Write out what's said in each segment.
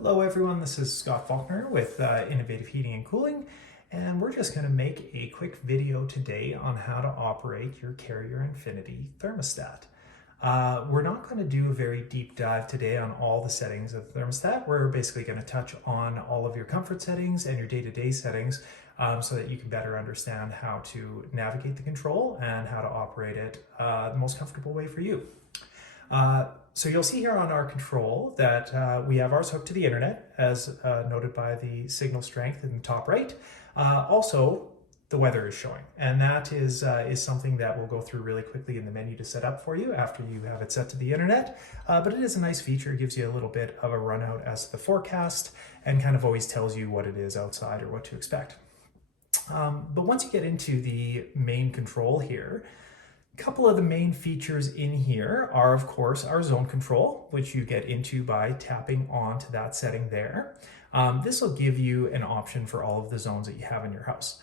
Hello everyone, this is Scott Faulkner with Innovative Heating and Cooling, and we're just going to make a quick video today on how to operate your Carrier Infinity thermostat. We're not going to do a very deep dive today on all the settings of the thermostat. We're basically going to touch on all of your comfort settings and your day-to-day settings so that you can better understand how to navigate the control and how to operate it the most comfortable way for you. So you'll see here on our control that we have ours hooked to the internet, as noted by the signal strength in the top right. Also, the weather is showing, and that is something that we'll go through really quickly in the menu to set up for you after you have it set to the internet. But it is a nice feature. It gives you a little bit of a run out as to the forecast and kind of always tells you what it is outside or what to expect. But once you get into the main control here, a couple of the main features in here are, of course, our zone control, which you get into by tapping onto that setting there. This will give you an option for all of the zones that you have in your house.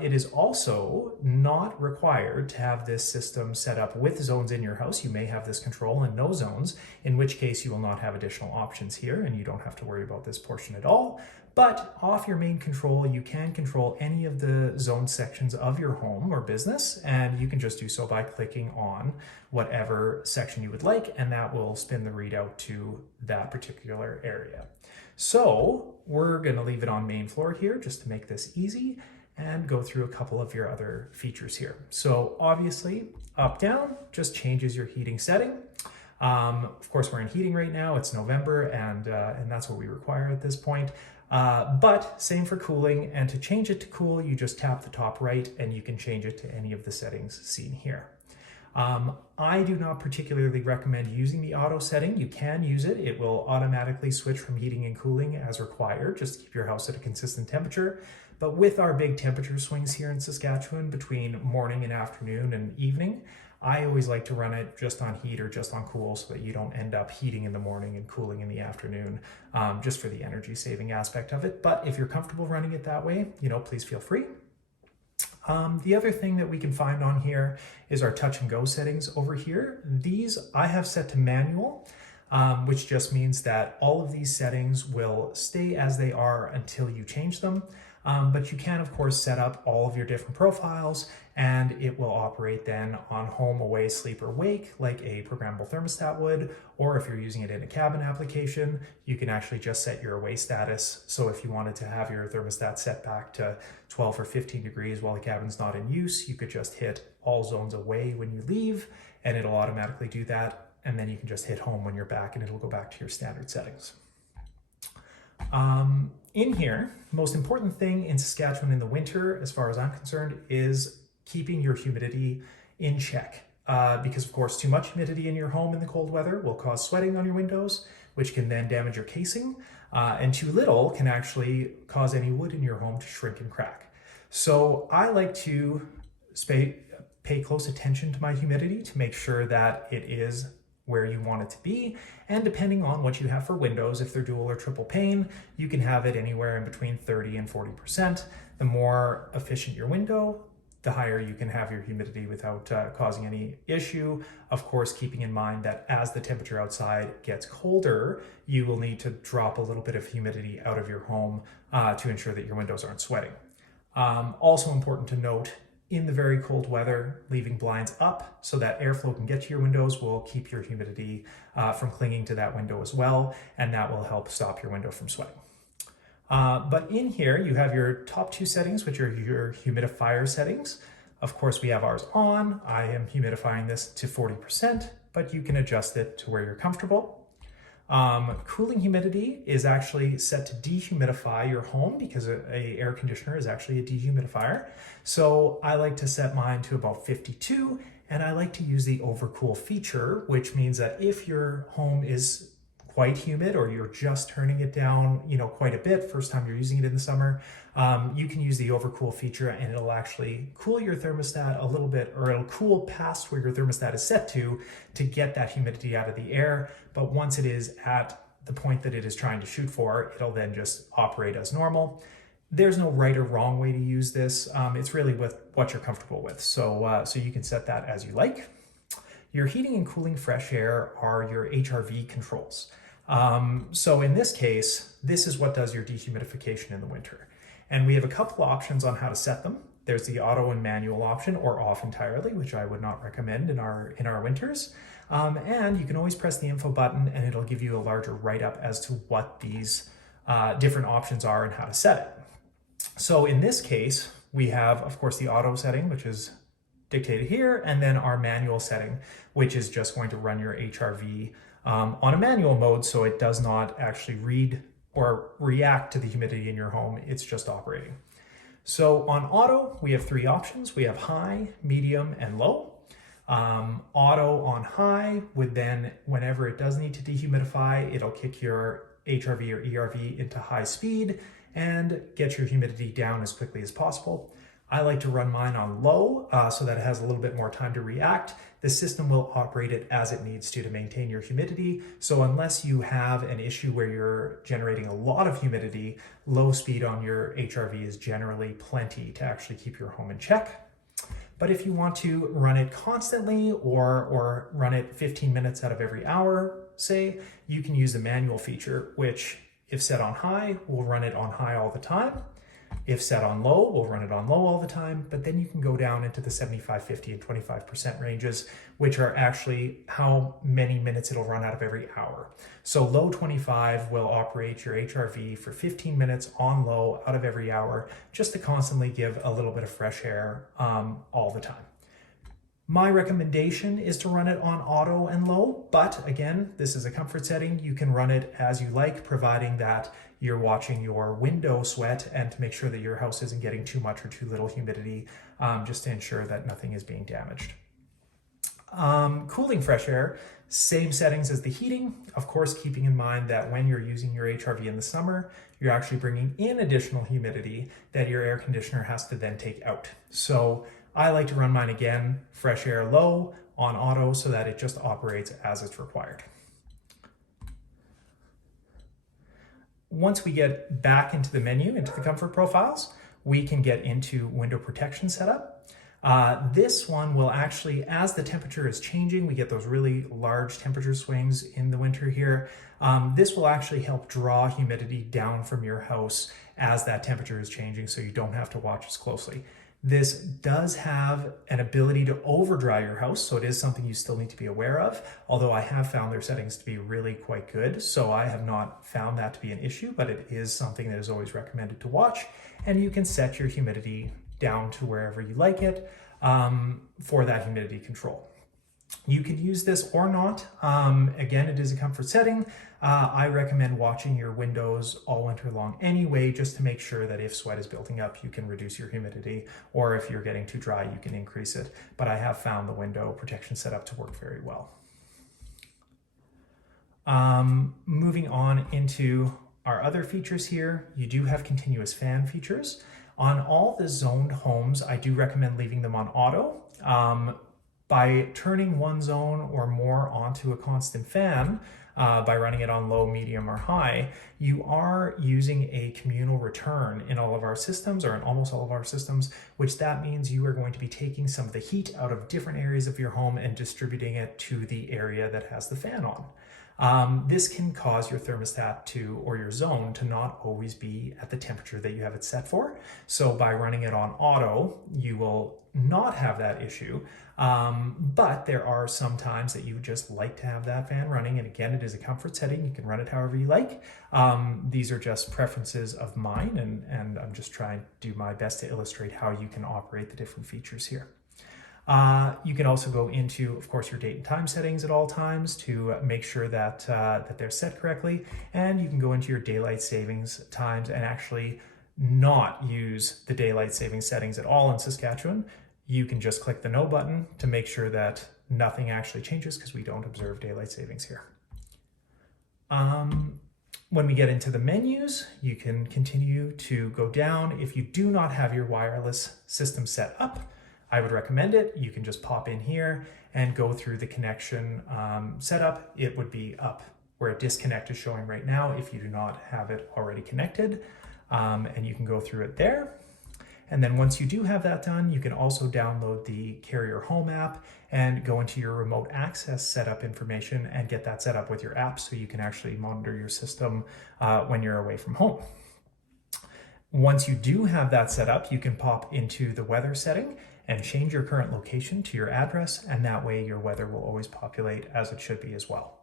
It is also not required to have this system set up with zones in your house. You may have this control and no zones, in which case you will not have additional options here and you don't have to worry about this portion at all. But off your main control, you can control any of the zone sections of your home or business, and you can just do so by clicking on whatever section you would like, and that will spin the readout to that particular area. So we're going to leave it on main floor here just to make this easy and go through a couple of your other features here. So obviously up down just changes your heating setting. Of course, we're in heating right now. It's November, and that's what we require at this point. But same for cooling, and to change it to cool, you just tap the top right and you can change it to any of the settings seen here. I do not particularly recommend using the auto setting. You can use it. It will automatically switch from heating and cooling as required, just to keep your house at a consistent temperature. But with our big temperature swings here in Saskatchewan between morning and afternoon and evening, I always like to run it just on heat or just on cool so that you don't end up heating in the morning and cooling in the afternoon, just for the energy saving aspect of it. But if you're comfortable running it that way, please feel free. The other thing that we can find on here is our touch and go settings over here. These I have set to manual, which just means that all of these settings will stay as they are until you change them. But you can, of course, set up all of your different profiles, and it will operate then on home, away, sleep, or wake like a programmable thermostat would. Or if you're using it in a cabin application, you can actually just set your away status. So if you wanted to have your thermostat set back to 12 or 15 degrees while the cabin's not in use, you could just hit all zones away when you leave, and it'll automatically do that. And then you can just hit home when you're back, and it'll go back to your standard settings. In here, most important thing in Saskatchewan in the winter, as far as I'm concerned, is keeping your humidity in check. Because of course, too much humidity in your home in the cold weather will cause sweating on your windows, which can then damage your casing. And too little can actually cause any wood in your home to shrink and crack. So I like to pay close attention to my humidity to make sure that it is where you want it to be. And depending on what you have for windows, if they're dual or triple pane, you can have it anywhere in between 30 and 40%. The more efficient your window, the higher you can have your humidity without causing any issue. Of course, keeping in mind that as the temperature outside gets colder, you will need to drop a little bit of humidity out of your home to ensure that your windows aren't sweating. Also important to note, in the very cold weather, leaving blinds up so that airflow can get to your windows will keep your humidity from clinging to that window as well, and that will help stop your window from sweating. But in here, you have your top two settings, which are your humidifier settings. Of course, we have ours on. I am humidifying this to 40%, but you can adjust it to where you're comfortable. Cooling humidity is actually set to dehumidify your home because an air conditioner is actually a dehumidifier. So I like to set mine to about 52, and I like to use the overcool feature, which means that if your home is quite humid or you're just turning it down, quite a bit, first time you're using it in the summer, you can use the overcool feature and it'll actually cool your thermostat a little bit, or it'll cool past where your thermostat is set to get that humidity out of the air. But once it is at the point that it is trying to shoot for, it'll then just operate as normal. There's no right or wrong way to use this. It's really with what you're comfortable with. So you can set that as you like. Your heating and cooling fresh air are your HRV controls. So in this case, this is what does your dehumidification in the winter. And we have a couple options on how to set them. There's the auto and manual option, or off entirely, which I would not recommend in our winters. And you can always press the info button and it'll give you a larger write-up as to what these different options are and how to set it. So in this case, we have, of course, the auto setting, which is dictated here, and then our manual setting, which is just going to run your HRV on a manual mode, so it does not actually read or react to the humidity in your home. It's just operating. So on auto, we have three options. We have high, medium, and low. Auto on high would then, whenever it does need to dehumidify, it'll kick your HRV or ERV into high speed and get your humidity down as quickly as possible. I like to run mine on low so that it has a little bit more time to react. The system will operate it as it needs to maintain your humidity. So unless you have an issue where you're generating a lot of humidity, low speed on your HRV is generally plenty to actually keep your home in check. But if you want to run it constantly or run it 15 minutes out of every hour, say, you can use the manual feature, which if set on high, will run it on high all the time. If set on low, we'll run it on low all the time, but then you can go down into the 75, 50, and 25% ranges, which are actually how many minutes it'll run out of every hour. So low 25 will operate your HRV for 15 minutes on low out of every hour, just to constantly give a little bit of fresh air all the time. My recommendation is to run it on auto and low, but again, this is a comfort setting. You can run it as you like, providing that you're watching your window sweat and to make sure that your house isn't getting too much or too little humidity, just to ensure that nothing is being damaged. Cooling fresh air, same settings as the heating. Of course, keeping in mind that when you're using your HRV in the summer, you're actually bringing in additional humidity that your air conditioner has to then take out. So I like to run mine again, fresh air low on auto so that it just operates as it's required. Once we get back into the menu, into the comfort profiles, we can get into window protection setup. This one will actually, as the temperature is changing, we get those really large temperature swings in the winter here. This will actually help draw humidity down from your house as that temperature is changing, so you don't have to watch as closely. This does have an ability to over dry your house, so it is something you still need to be aware of, although I have found their settings to be really quite good, so I have not found that to be an issue, but it is something that is always recommended to watch, and you can set your humidity down to wherever you like it for that humidity control. You could use this or not. Again, it is a comfort setting. I recommend watching your windows all winter long anyway, just to make sure that if sweat is building up, you can reduce your humidity, or if you're getting too dry, you can increase it. But I have found the window protection setup to work very well. Moving on into our other features here, you do have continuous fan features. On all the zoned homes, I do recommend leaving them on auto. By turning one zone or more onto a constant fan, by running it on low, medium, or high, you are using a communal return in all of our systems, or in almost all of our systems, which that means you are going to be taking some of the heat out of different areas of your home and distributing it to the area that has the fan on. This can cause your thermostat to, or your zone to not always be at the temperature that you have it set for. So by running it on auto, you will not have that issue. But there are some times that you just like to have that fan running. And again, it is a comfort setting. You can run it however you like. These are just preferences of mine, and I'm just trying to do my best to illustrate how you can operate the different features here. You can also go into, of course, your date and time settings at all times to make sure that, that they're set correctly. And you can go into your daylight savings times and actually not use the daylight savings settings at all in Saskatchewan. You can just click the no button to make sure that nothing actually changes, because we don't observe daylight savings here. When we get into the menus, you can continue to go down. If you do not have your wireless system set up, I would recommend it. You can just pop in here and go through the connection setup. It would be up where a disconnect is showing right now if you do not have it already connected, and you can go through it there. And then once you do have that done, you can also download the Carrier Home app and go into your remote access setup information and get that set up with your app so you can actually monitor your system when you're away from home. Once you do have that set up, you can pop into the weather setting and change your current location to your address, and that way your weather will always populate as it should be as well.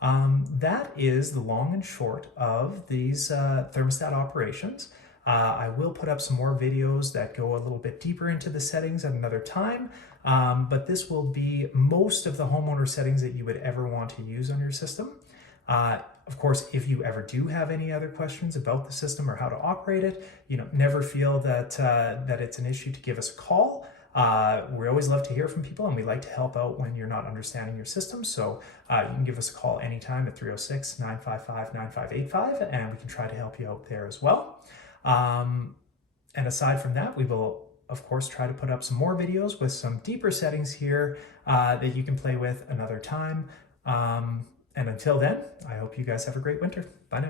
That is the long and short of these thermostat operations. I will put up some more videos that go a little bit deeper into the settings at another time, but this will be most of the homeowner settings that you would ever want to use on your system. Of course, if you ever do have any other questions about the system or how to operate it, never feel that that it's an issue to give us a call. We always love to hear from people, and we like to help out when you're not understanding your system. So you can give us a call anytime at 306-955-9585, and we can try to help you out there as well. And aside from that, we will, of course, try to put up some more videos with some deeper settings here that you can play with another time. And until then, I hope you guys have a great winter. Bye now.